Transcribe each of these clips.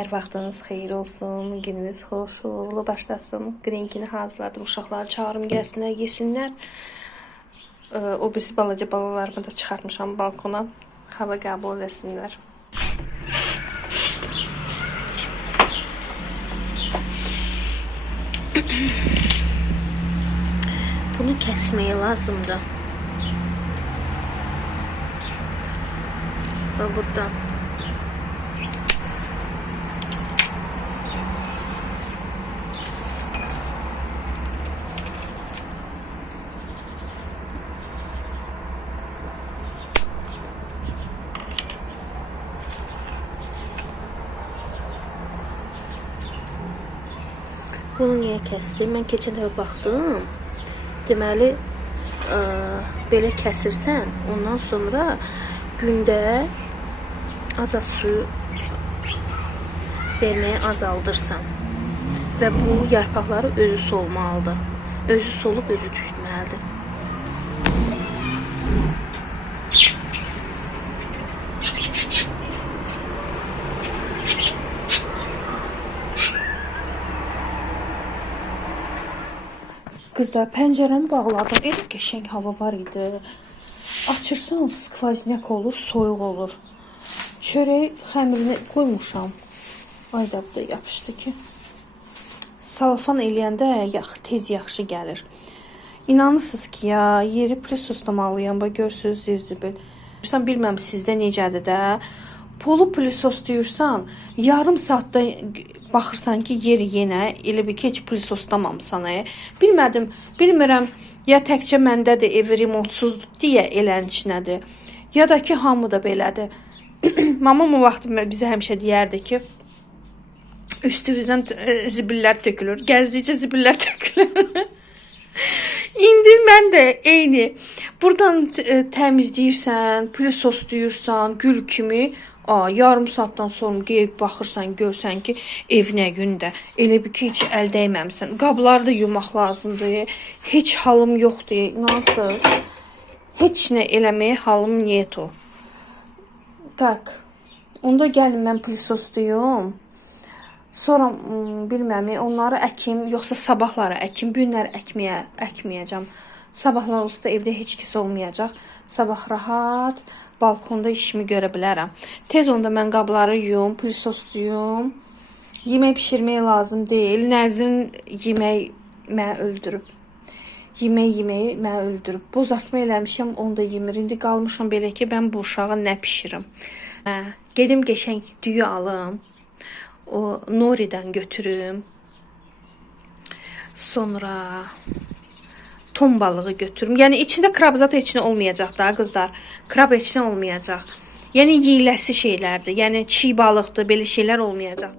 Hər vaxtınız xeyir olsun, gününüz xoş uğurlu başlasın. Grinkini hazırladım, uşaqları çağırım gəlsinlər, yesinlər. O birisi balaca balalarımı da çıxartmışam balkona, hava qəbul etsinlər. Bunu kəsməyə lazımdır. Və buradan. Bunu niyə kəsdim? Mən keçən dəfə baxdım. Deməli, belə kəsirsən, ondan sonra gündə az su verməyi azaldırsan və bu yarpaqları özü solmalıdır. Özü solub özü düşməlidir. Qızlar, pəncərəni bağladım. Elə qəşəng hava var idi. Açırsan, skvoznak olur, soyuq olur. Çörək xəmirini qoymuşam. Ayda bu da yapışdı ki. Salafan eləyəndə tez yaxşı gəlir. İnanırsınız ki, ya yeri plus soslamalıyam. Görsünüz, izdir. Bilməm sizdə necədir də. Polu plus soslayırsan, yarım saatda baxırsan ki, yeri yenə elə bir ki, heç plus soslamamısan. Bilmirəm, ya təkcə məndədir, ev remontsuzdur deyə elən içinədir. Ya da ki, hamı da belədir. Mamam o vaxt bizə həmişə deyərdi ki, üstümüzdən zibillər tökülür. Gəzdikcə zibillər tökülür. İndi mən də eyni. Buradan təmizləyirsən, plus soslayırsan, gül kimi. Yarım saatdan sonra qeyb baxırsan, görsən ki, evinə gündə elə bir ki, heç əl dəyməmsən. Qabları da yumaq lazımdır. Heç halım yoxdur. Nasıl? Heç nə eləməyə halım niyyət o. Tak. Onda gəlin mən plisoslayım. Sonra bilməm, onları əkim, yoxsa sabahları əkim. Günlər əkməyəcəm. Sabahlar olsa da evdə heç kəs olmayacaq. Sabah rahat balkonda işimi görə bilərəm. Tez onda mən qabları yuyum, plisoslayım. Yemək pişirmək lazım deyil. Nəzrin yemək məni öldürüb. Yeməyi məni öldürüb. Bozartma eləmişəm, onu da yemir. İndi qalmışam belə ki, mən bu uşağa nə pişirim. Gedim qəşəng düyü alım. O Nori'dən götürüm. Sonra ton balığı götürüm. Yəni içində krab zaten içində olmayacaq da qızlar. Krab içində olmayacaq. Yəni yeyiləsi şeylərdir. Yəni çiğ balıqdır, belə şeylər olmayacaq.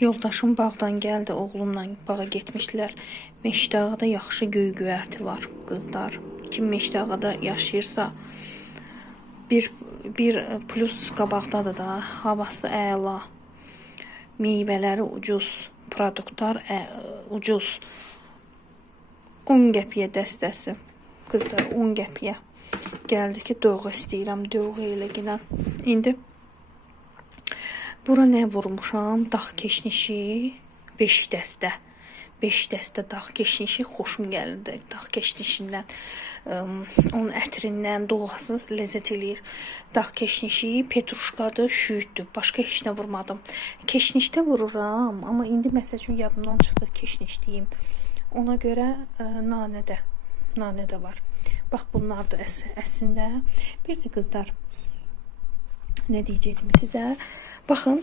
Yoldaşım bağdan gəldi, oğlumla bağa getmişlər. Meşdağada yaxşı göy-göyərti var, qızlar. Kim Meşdağada yaşayırsa, bir plus qabaqdadır da, havası əla. Meyvələri ucuz, produktlar ucuz. 10 qəpiyə dəstəsi. Qızlar, 10 qəpiyə. Gəldi ki, doğu istəyirəm, doğu ilə gidən. İndi bura nə vurmuşam? Dağ keşnişi 5 dəstə. 5 dəstə dağ keşnişi xoşum gəldi. Dağ keşnişindən, onun ətrindən, doğası ləzzət eləyir. Dağ keşnişi, petruşkadır, şüyüddür. Başqa heç nə vurmadım. Keşnişdə vururam, amma indi məsəl üçün yadımdan çıxdı keşniş deyim. Ona görə nanə də var. Bax bunlar da əslində. Bir də qızlar, Nə deyəcəkdim sizə? Baxın,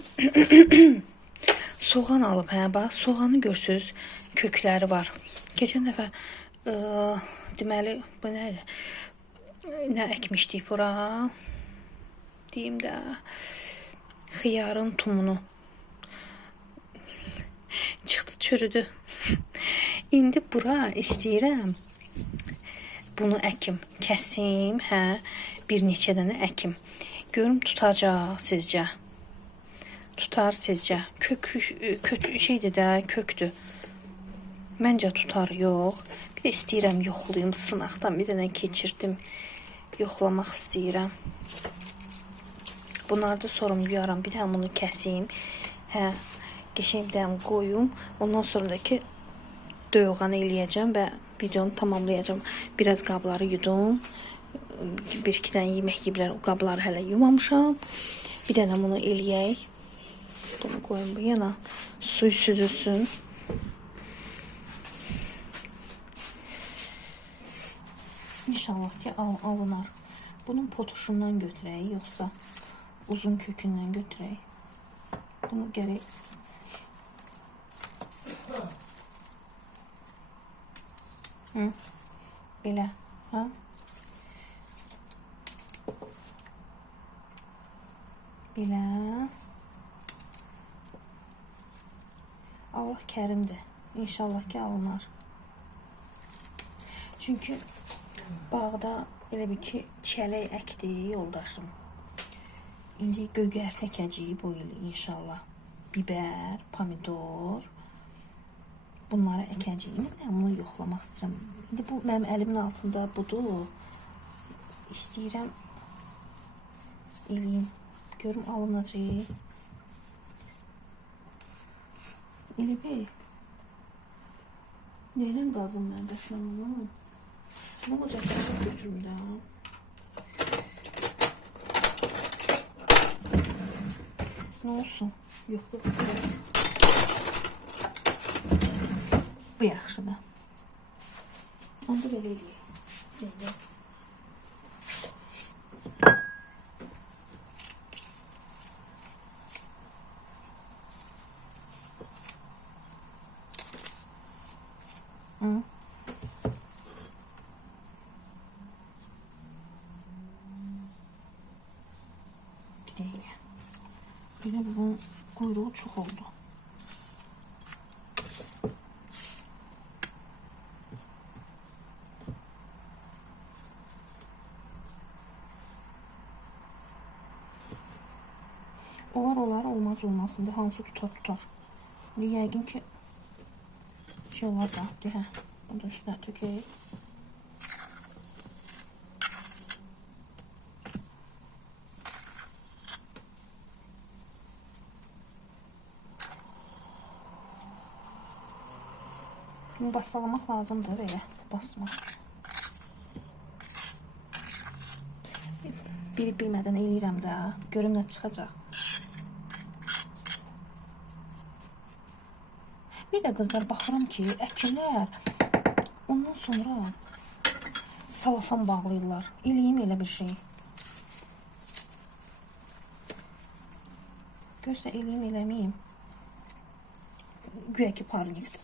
soğan alıb, hə, bax, soğanı görsünüz, kökləri var. Keçən dəfə deməli, bu nədir? Nə əkmişdik bura? Deyim də, xiyarın tumunu. Çıxdı, çürüdü. İndi bura istəyirəm bunu əkim, kəsim, hə, bir neçə dənə əkim. Görüm tutacaq sizcə. Tutar sizcə. Kötü şeydir də, kökdür. Məncə tutar, yox. Bir də istəyirəm yoxlayım, sınaqdan bir dənə keçirdim. Yoxlamaq istəyirəm. Bunları da sonra yuyaram, bir dənə bunu kəsim. Hə, qəşəngdən qoyum. Ondan sonra da ki, döyğanı eləyəcəm və videonu tamamlayacağım. Biraz qabları yudum. Bir-iki dənə yemək yeyiblər, o qabları hələ yumamışam. Bir dənə bunu eləyək. Bunu qoyum bu yana. Suyu süzülsün. İnşallah ki alınar. Bunun potuşundan götürək, yoxsa uzun kökündən götürək. Bunu gərək belə, ha? Belə. Allah kərimdir. İnşallah ki alınar. Çünki bağda elə bir ki çələk əkdi yoldaşım. İndi gögərtə əkəcəyik bu il inşallah. Biber, pomidor. Bunları əkəcəyim. Bunu yoxlamaq istəyirəm. İndi bu mənim əlimin altında budur. İstəyirəm eləyim. Görüm alınacaq. Elə bey. Neylən qazım mən bəs mən onu? Nə olacaq qaşıq götürüm də. Nə olsun? Yox, bu biraz. Bu yaxşıdır. Onda belə eləyək. Deyək. Bir dəqiqə. Belə bunun quyruğu çox oldu. Olar, olmaz olmasın. Hansı tutar. Yəqin ki şey olar da. Hə, bunu da üstünə tökək. Bunu bastalamaq lazımdır, belə basmaq. Bilmədən eləyirəm də, görüm nə çıxacaq. Bir də qızlar baxıram ki, əkirlər, ondan sonra salafan bağlayırlar. Eləyim elə bir şey. Görsə eləyim, eləməyim. Güya ki parlayıqdır.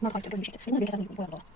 Bunlar farklı bölmüşdür. Bunlar bir kəsir qoyalım.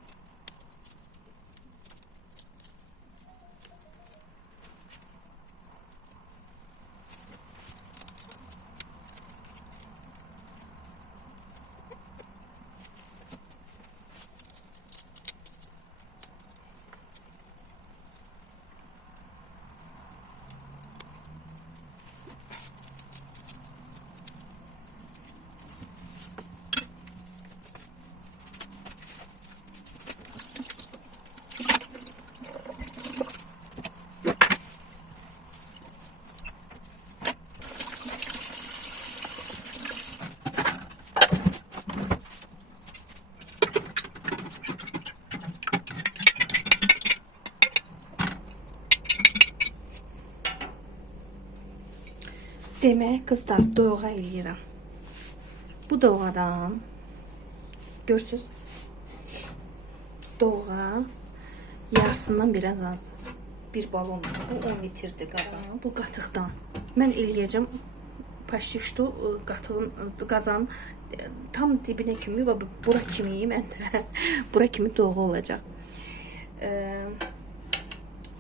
Demək, qızlar, doyuğa eləyirəm. Bu doğadan görürsüz. Doğğa yarısından biraz azdır. Bir balon. Bu 10 litrdir qazan. Bu qatıqdan. Mən eləyəcəm paşişdu qatığın qazan tam dibinə kimi və bura kimi məndə bura kimi doğu olacaq.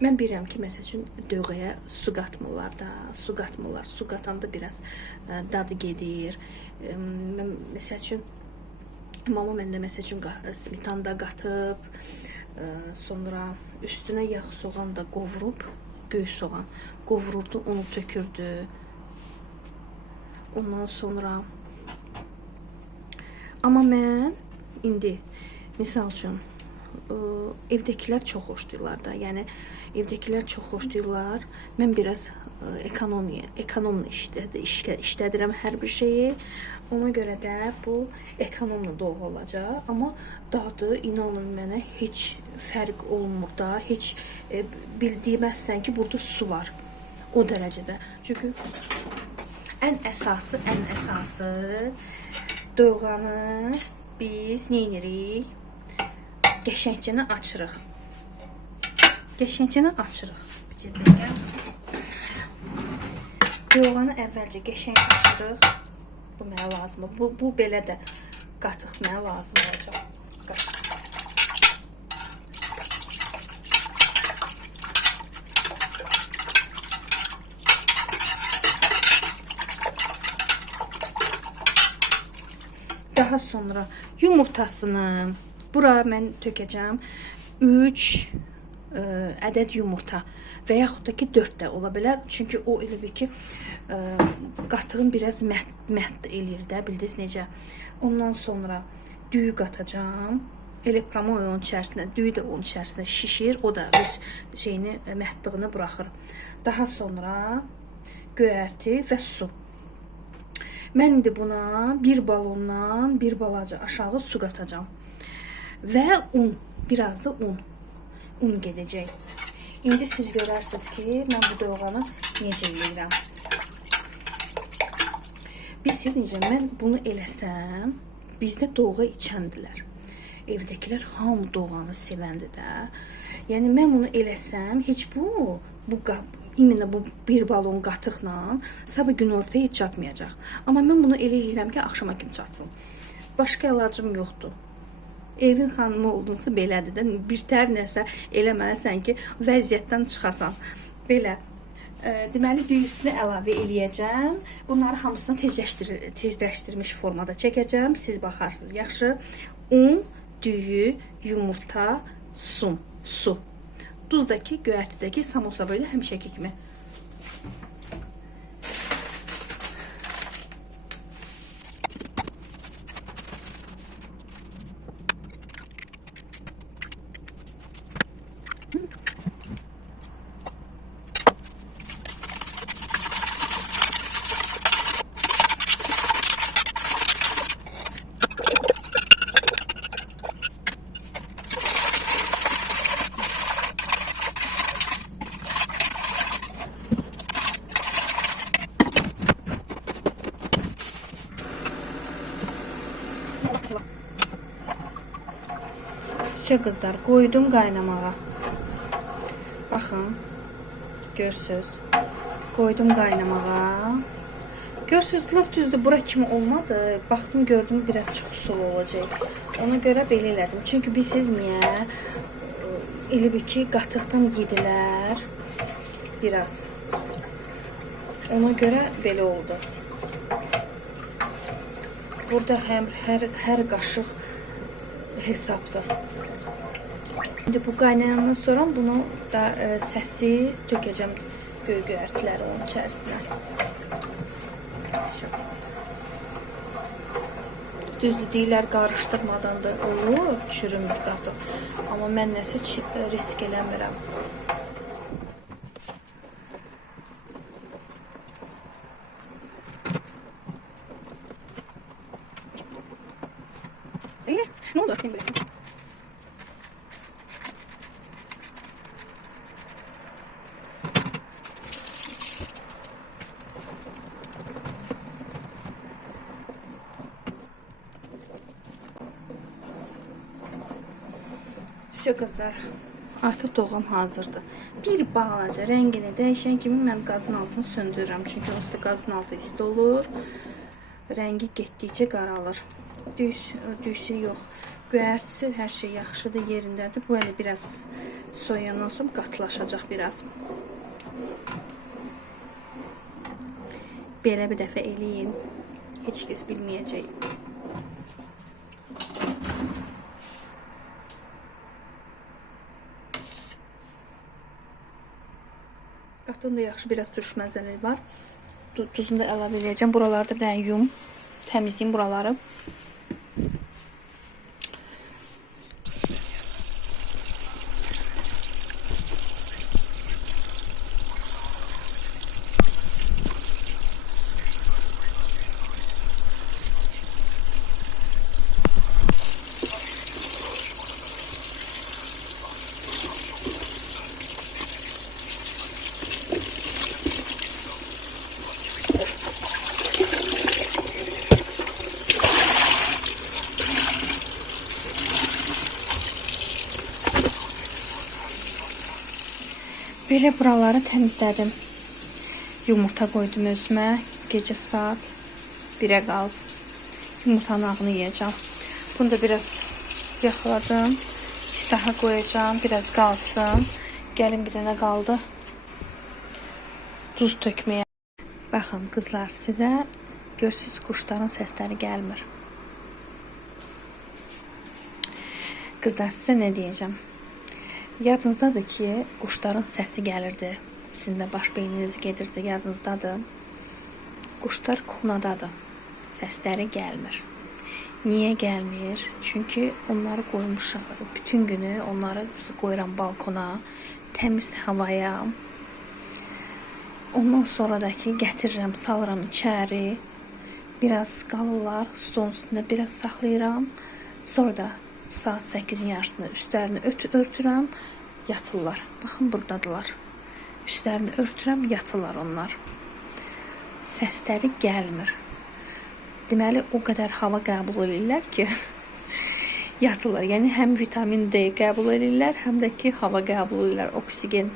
Mən bilirəm ki, məsəl üçün döğəyə su qatmırlar da, su qatmırlar. Su qatanda biraz dadı gedir. Mən məsəl üçün mama məndə məsəl üçün smetan da qatıb, sonra üstünə yağ soğan da qovurub, göy soğan qovururdu, onu tökürdü. Ondan sonra amma mən indi misal üçün evdəkilər çox xoşlayırlar da. Yəni evdəkilər çox xoşlayırlar. Mən biraz ekonomla işlədirəm hər bir şeyi. Ona görə də bu ekonomla doğu olacaq. Amma dadı inanın mənə heç fərq olmur da. Heç bildirməzsən ki, burada su var. O dərəcədə. Çünki ən əsası doğanı biz nə edirik? Qəşəngcəni açırıq. Qəşəngcəni açırıq. Doğanı əvvəlcə qəşəng açırıq. Bu mənə lazımdır. Bu belə də qatıq mənə lazım olacaq. Daha sonra yumurtasını bura mən tökəcəm 3 ədəd yumurta və yaxud da ki 4 də ola bilər. Çünki o elə bir ki qatığın biraz məhd eləyir də, bildiniz necə. Ondan sonra düyü qatacağım. Elektromoy onun içərisində, düyü də onun içərisində şişir. O da öz şeyini, məhdlığını buraxır. Daha sonra göyərti və su. Mən indi buna bir balondan bir balaca aşağı su qatacağım. Və un, biraz da un gedəcək. İndi siz görərsiniz ki, mən bu doğanı necə eləyirəm. Siz necə, mən bunu eləsəm, bizdə doğu içəndilər. Evdəkilər hamı doğanı sevəndir də. Yəni, mən bunu eləsəm, heç bu İminə bu bir balon qatıqla sabah gün ortaya heç çatmayacaq. Amma mən bunu elə eləyirəm ki, axşama kimi çatsın. Başqa əlacım yoxdur. Evin xanımı oldunsa belədir də. Bir tər nəsə eləməlisən ki, vəziyyətdən çıxasan. Belə. Deməli, düyüsünü əlavə eləyəcəm. Bunları hamısını tezləşdirilmiş formada çəkəcəm. Siz baxarsınız yaxşı. Un, düyü, yumurta, su. Duzdakı, göyərtidəki samosa böyle həmişəki kimi. Все kızlar, koydum qaynamağa. Baxın, görsüz. Koydum qaynamağa. Görsüz, lap düzdür, bura kimi olmadı. Baxdım, gördüm, biraz çox sulu olacaq. Ona görə belə elədim. Çünki siz niyə? Elə bir ki, qatıqdan yedilər. Biraz. Ona görə belə oldu. Burada hər qaşıq hesabdır. İndi bu qaynayandan sonra bunu da səssiz tökəcəm göyərtiləri onun içərisinə. Düzdür, deyirlər qarışdırmadan da olur, çürümür qatıq. Amma mən nəsə risk eləmirəm. Ne oldu? Все qızlar, artıq doğam hazırdır. Bir balaca rəngini dəyişən kimi mən qazın altını söndürürəm. Çünki onsuz da qazın altı isti olur. Rəngi getdikcə qaralır. Düysü yox. Göyərtisi hər şey yaxşıdır, yerindədir. Bu elə biraz soyandan sonra qatılaşacaq biraz. Belə bir dəfə eləyin. Heç kəs bilməyəcək. Qatında yaxşı biraz turş məzələri var. Duzunu da əlavə edəcəm. Buralarda bir dənə yum. Təmizləyim buraları. Belə buraları təmizlədim. Yumurta qoydum özümə. Gecə saat 1-ə qaldı. Yumurtanın ağını yiyəcəm. Bunu da biraz yaxladım. İstaha qoyacağım. Biraz qalsın. Gəlin bir dənə qaldı. Duz tökməyə. Baxın qızlar, sizə görürsünüz quşların səsləri gəlmir. Qızlar, sizə nə deyəcəm? Yadınızdadır ki, quşların səsi gəlirdi. Sizin də baş beyniniz gedirdi. Yadınızdadır. Quşlar kuxnadadır. Səsləri gəlmir. Niyə gəlmir? Çünki onları qoymuşam. Bütün günü onları qoyuram balkona, təmiz havaya. Ondan sonra da ki, gətirirəm, salıram içəri. Biraz qalırlar. Stolun üstündə biraz saxlayıram. Sonra da saat 8-in yarısında üstlərini örtürəm, yatırlar. Baxın, buradadılar. Üstlərini örtürəm, yatırlar onlar. Səsləri gəlmir. Deməli, o qədər hava qəbul edirlər ki, yatırlar. Yəni, həm vitamin D qəbul edirlər, həm də ki, hava qəbul edirlər, oksigen.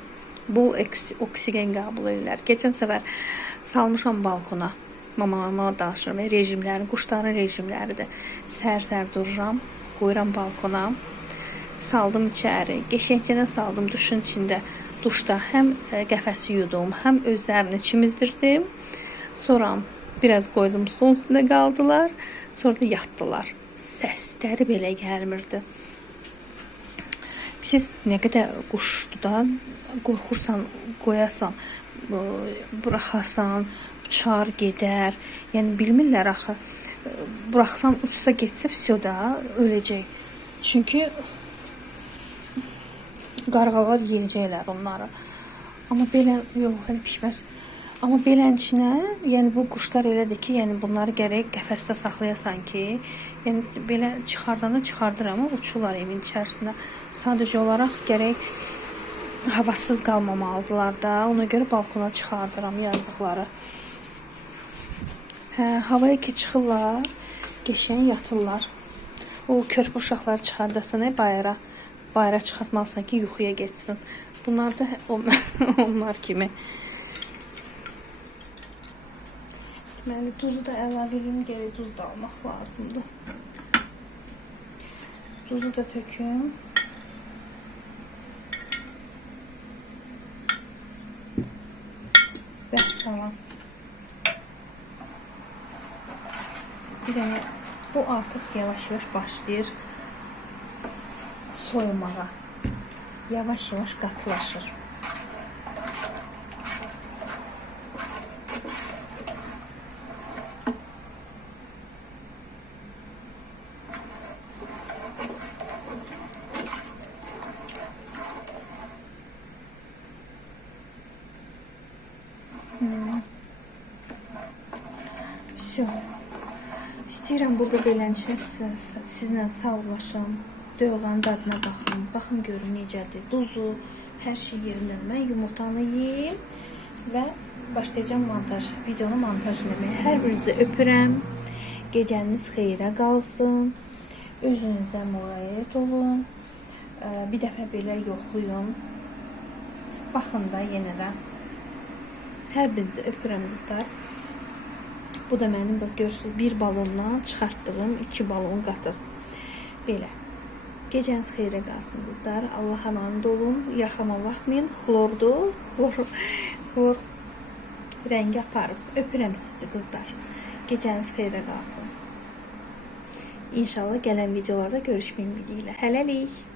Bol oksigen qəbul edirlər. Geçən səfər salmışam balkona. Mama danışıram, rejimlərini, quşların rejimləridir. Səhər-səhər dururam. Qoyuram balkona, saldım içəri, qəşəngcə saldım duşun içində. Duşda həm qəfəsi yudum, həm özlərini çimizdirdim. Sonra biraz qoydum, stolun üstündə qaldılar. Sonra da yatdılar. Səsləri belə gəlmirdi. Siz nə qədər quşdan qorxursan, qoyasan, buraxasan, uçar, gedər. Yəni bilmirlər axı. Bıraksan uçsa geçse все da öləcək. Çünkü qarğalar yiyəcəklər onları. Amma belə yox, hələ pişməz. Amma belənçinə, yəni bu quşlar elədir ki, yəni bunları gərək qəfəsdə saxlayasan ki, yəni belə çıxardana çıxardır amma uçurlar evin içərisində. Sadəcə olaraq gərək havasız qalmamalıdırlar da. Ona görə balkona çıxardıram yazıqları. Havaya ki çıxırlar, qəşəng yatırlar. O körpə uşaqları çıxardasan bayıra. Bayıra çıxartmalısan ki, yuxuya getsin. Bunlar da onlar kimi. Deməli, duzu da əlavə edeyim, gərək duz da almaq lazımdır. Duzu da töküm. Və salam. Bir dənə, bu artıq yavaş-yavaş başlayır soyumağa. Yavaş-yavaş qatılaşır. Все. İstəyirəm burada belənçinə sizlə sağlaşam. Dövğanın dadına baxın. Baxın görün necədir. Duzu, hər şey yerində. Mən yumurtanı yeyim və başlayacağım videonu montaj eləməyə. Hər birinizi öpürəm. Gecəniz xeyrə qalsın. Özünüzə müğayyət olun. Bir dəfə belə yoxlayın. Baxın da yenə də. Hər birinizi öpürəm qızlar. Bu da mənim bax görürsünüz bir balondan çıxartdığım 2 balon qatıq. Belə. Gecəniz xeyrə qalsın qızlar. Allah əmanət olun. Yaxama baxmayın. Xlordur. Xlor rəngi aparıb. Öpürəm sizi qızlar. Gecəniz xeyrə qalsın. İnşallah gələn videolarda görüşmək ümidi ilə. Hələlik.